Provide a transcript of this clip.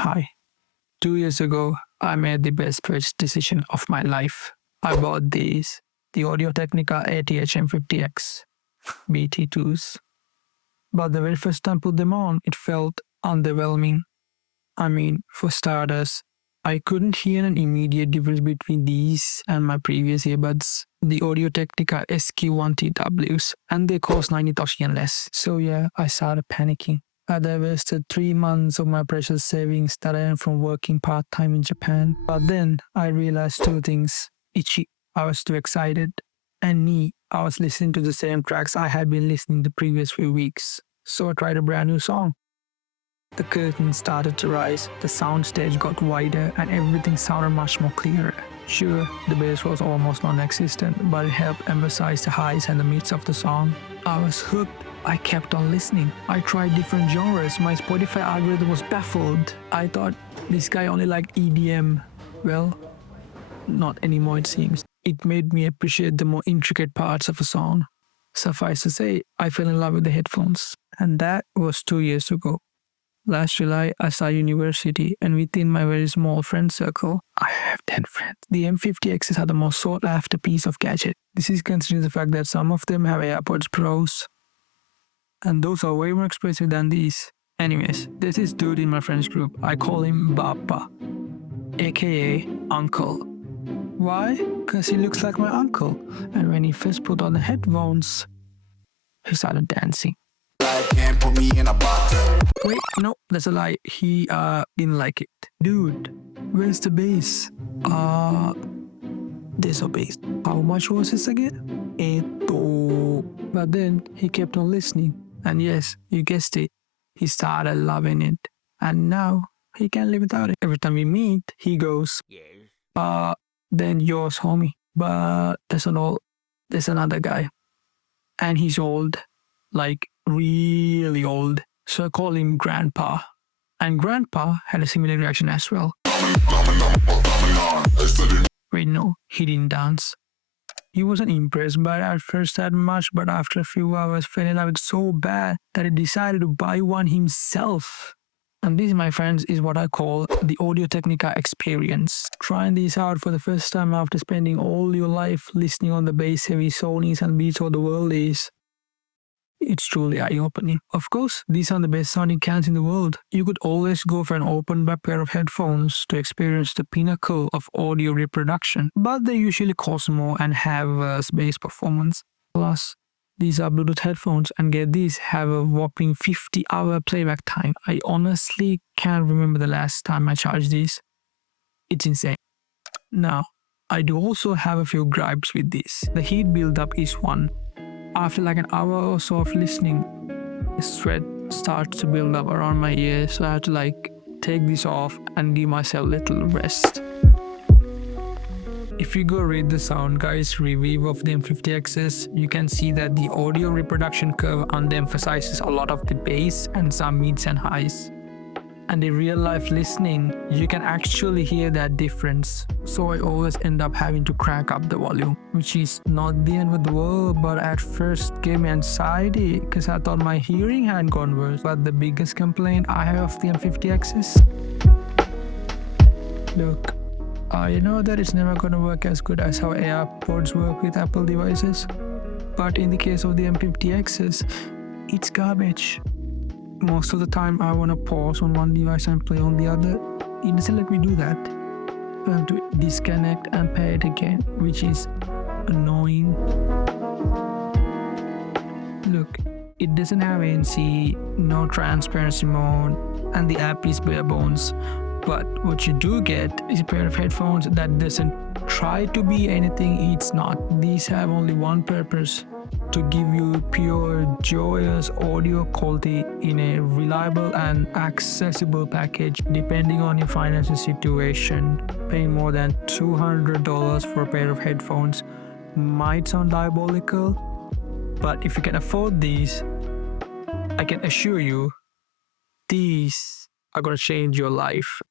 Hi. 2 years ago, I made the best purchase decision of my life. I bought the Audio Technica ATH-M50X BT2s. But the very first time I put them on, it felt underwhelming. I mean, for starters, I couldn't hear an immediate difference between these and my previous earbuds, the Audio Technica SQ1TWs, and they cost 90,000 yen less. So yeah, I started panicking. I wasted 3 months of my precious savings that I earned from working part-time in Japan. But then I realized two things. Ichi, I was too excited. And Ni, I was listening to the same tracks I had been listening the previous few weeks. So I tried a brand new song. The curtain started to rise, the soundstage got wider, and everything sounded much more clearer. Sure, the bass was almost non-existent, but it helped emphasize the highs and the mids of the song. I was hooked. I kept on listening. I tried different genres. My Spotify algorithm was baffled. I thought this guy only liked EDM. Well, not anymore it seems. It made me appreciate the more intricate parts of a song. Suffice to say, I fell in love with the headphones. And that was 2 years ago. Last July, I started university, and within my very small friend circle, I have 10 friends. The M50Xs are the most sought after piece of gadget. This is considering the fact that some of them have AirPods Pros, and those are way more expensive than these. Anyways, there's this dude in my friends group. I call him Bappa, aka Uncle. Why? Because he looks like my uncle. And when he first put on the headphones, he started dancing. Life can't put me in a box. Wait, no, that's a lie. He didn't like it. Dude, where's the bass? There's no bass. How much was this again? Eto. But then he kept on listening. And yes, you guessed it. He started loving it. And now he can't live without it. Every time we meet, he goes, then yours, homie. But that's not all. There's another guy. And he's old. Like, really old. So I call him Grandpa. And Grandpa had a similar reaction as well. Wait, no, he didn't dance. He wasn't impressed by it at first that much, but after a few hours fell in love with it so bad that he decided to buy one himself. And this, my friends, is what I call the Audio Technica experience. Trying these out for the first time after spending all your life listening on the bass-heavy Sonys and Beats of the world it's truly eye-opening. Of course, these are the best sounding cans in the world. You could always go for an open-back pair of headphones to experience the pinnacle of audio reproduction, but they usually cost more and have worse bass performance. Plus, these are Bluetooth headphones, and get these, have a whopping 50-hour playback time. I honestly can't remember the last time I charged these. It's insane. Now, I do also have a few gripes with this. The heat buildup is one. After like an hour or so of listening, sweat starts to build up around my ears, so I have to take this off and give myself a little rest. If you go read the Sound Guy's review of the M50Xs, you can see that the audio reproduction curve underemphasizes a lot of the bass and some mids and highs. And in real life listening, you can actually hear that difference. So I always end up having to crank up the volume, which is not the end of the world, but at first gave me anxiety because I thought my hearing had gone worse. But the biggest complaint I have of the M50Xs, look, you know that it's never gonna work as good as how AirPods work with Apple devices. But in the case of the M50Xs, it's garbage. Most of the time I want to pause on one device and play on the other. It doesn't let me do that. I have to disconnect and pair it again, which is annoying. Look, it doesn't have ANC, no transparency mode, and the app is bare bones. But what you do get is a pair of headphones that doesn't try to be anything it's not. These have only one purpose: to give you pure, joyous audio quality in a reliable and accessible package depending on your financial situation. Paying more than $200 for a pair of headphones might sound diabolical, but if you can afford these, I can assure you, these are gonna change your life.